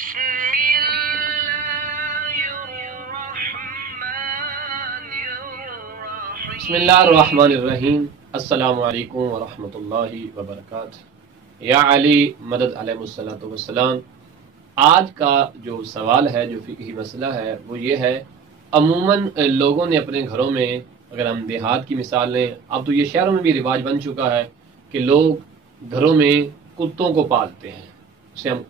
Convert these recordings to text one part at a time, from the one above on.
بسم اللہ الرحمن الرحیم۔ السلام علیکم ورحمۃ اللہ وبرکاتہ۔ یا علی مدد علیہ الصلوۃ والسلام۔ آج کا جو سوال ہے، جو فقہی مسئلہ ہے، وہ یہ ہے، عموماً لوگوں نے اپنے گھروں میں، اگر ہم دیہات کی مثال لیں، اب تو یہ شہروں میں بھی رواج بن چکا ہے کہ لوگ گھروں میں کتوں کو پالتے ہیں، اسے ہم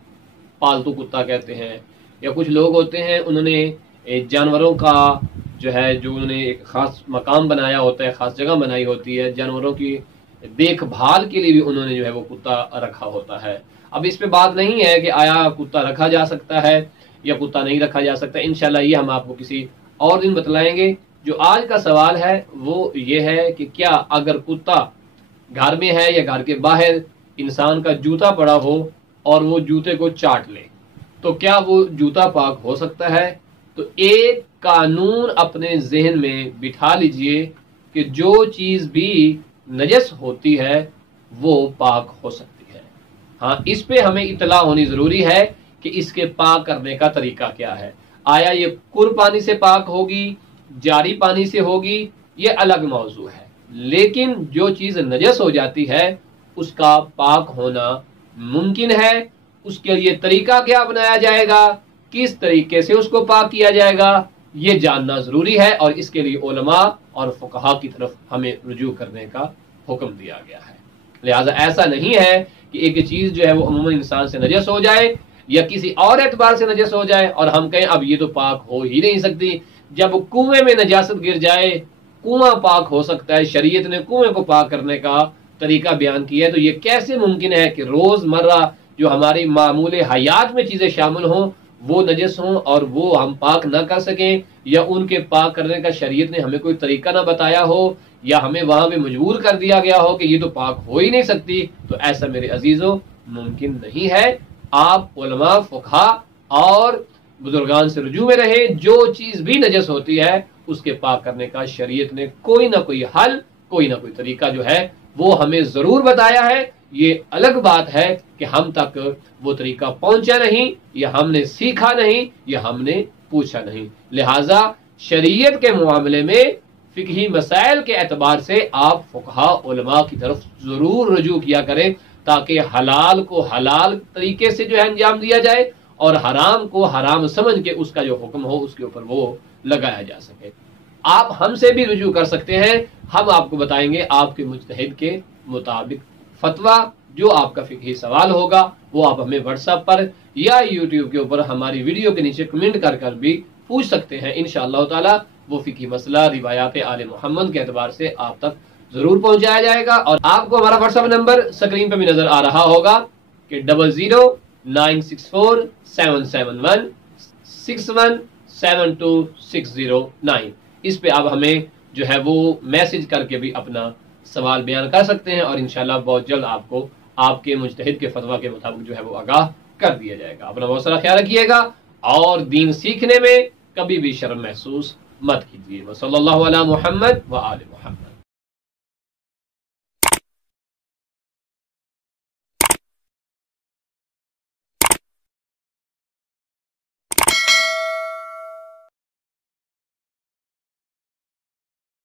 پالتو کتا کہتے ہیں، یا کچھ لوگ ہوتے ہیں انہوں نے جانوروں کا جو ہے، جو انہوں نے ایک خاص مقام بنایا ہوتا ہے، خاص جگہ بنائی ہوتی ہے، جانوروں کی دیکھ بھال کے لیے بھی انہوں نے جو ہے وہ کتا رکھا ہوتا ہے۔ اب اس پہ بات نہیں ہے کہ آیا کتا رکھا جا سکتا ہے یا کتا نہیں رکھا جا سکتا، انشاءاللہ یہ ہم آپ کو کسی اور دن بتلائیں گے۔ جو آج کا سوال ہے وہ یہ ہے کہ کیا اگر کتا گھر میں ہے یا گھر کے باہر انسان کا جوتا پڑا ہو اور وہ جوتے کو چاٹ لے تو کیا وہ جوتا پاک ہو سکتا ہے؟ تو ایک قانون اپنے ذہن میں بٹھا لیجئے کہ جو چیز بھی نجس ہوتی ہے وہ پاک ہو سکتی ہے۔ ہاں، اس پہ ہمیں اطلاع ہونی ضروری ہے کہ اس کے پاک کرنے کا طریقہ کیا ہے۔ آیا یہ کر پانی سے پاک ہوگی، جاری پانی سے ہوگی، یہ الگ موضوع ہے، لیکن جو چیز نجس ہو جاتی ہے اس کا پاک ہونا ممکن ہے۔ اس کے لیے طریقہ کیا اپنایا جائے گا، کس طریقے سے اس کو پاک کیا جائے گا، یہ جاننا ضروری ہے، اور اس کے لیے علماء اور فقہا کی طرف ہمیں رجوع کرنے کا حکم دیا گیا ہے۔ لہٰذا ایسا نہیں ہے کہ ایک چیز جو ہے وہ عموماً انسان سے نجس ہو جائے یا کسی اور اعتبار سے نجس ہو جائے اور ہم کہیں اب یہ تو پاک ہو ہی نہیں سکتی۔ جب کنویں میں نجاست گر جائے، کنواں پاک ہو سکتا ہے، شریعت نے کنویں کو پاک کرنے کا طریقہ بیان کیا ہے، تو یہ کیسے ممکن ہے کہ روز مرہ جو ہماری معمول حیات میں چیزیں شامل ہوں وہ نجس ہوں اور وہ ہم پاک نہ کر سکیں، یا ان کے پاک کرنے کا شریعت نے ہمیں کوئی طریقہ نہ بتایا ہو، یا ہمیں وہاں پہ مجبور کر دیا گیا ہو کہ یہ تو پاک ہو ہی نہیں سکتی۔ تو ایسا میرے عزیزوں ممکن نہیں ہے۔ آپ علماء، فقہا اور بزرگان سے رجوع میں رہیں، جو چیز بھی نجس ہوتی ہے اس کے پاک کرنے کا شریعت نے کوئی نہ کوئی حل، کوئی نہ کوئی طریقہ جو ہے وہ ہمیں ضرور بتایا ہے۔ یہ الگ بات ہے کہ ہم تک وہ طریقہ پہنچا نہیں، یا ہم نے سیکھا نہیں، یا ہم نے پوچھا نہیں۔ لہٰذا شریعت کے معاملے میں فقہی مسائل کے اعتبار سے آپ فقہا علماء کی طرف ضرور رجوع کیا کریں، تاکہ حلال کو حلال طریقے سے جو ہے انجام دیا جائے اور حرام کو حرام سمجھ کے اس کا جو حکم ہو اس کے اوپر وہ لگایا جا سکے۔ آپ ہم سے بھی رجوع کر سکتے ہیں، ہم آپ کو بتائیں گے آپ کے مجتہد کے مطابق فتویٰ۔ جو آپ کا فقہی سوال ہوگا وہ آپ ہمیں واٹس ایپ پر یا یوٹیوب کے اوپر ہماری ویڈیو کے نیچے کمنٹ کر کر بھی پوچھ سکتے ہیں۔ انشاءاللہ تعالی وہ فقہی مسئلہ روایات آل محمد کے اعتبار سے آپ تک ضرور پہنچایا جائے گا، اور آپ کو ہمارا واٹس ایپ نمبر اسکرین پہ بھی نظر آ رہا ہوگا کہ 00964771617269، اس پہ آپ ہمیں جو ہے وہ میسج کر کے بھی اپنا سوال بیان کر سکتے ہیں، اور انشاءاللہ بہت جلد آپ کو آپ کے مجتہد کے فتویٰ کے مطابق جو ہے وہ آگاہ کر دیا جائے گا۔ اپنا بہت سارا خیال رکھیے گا، اور دین سیکھنے میں کبھی بھی شرم محسوس مت کیجیے۔ صلی اللہ علی محمد و آل محمد۔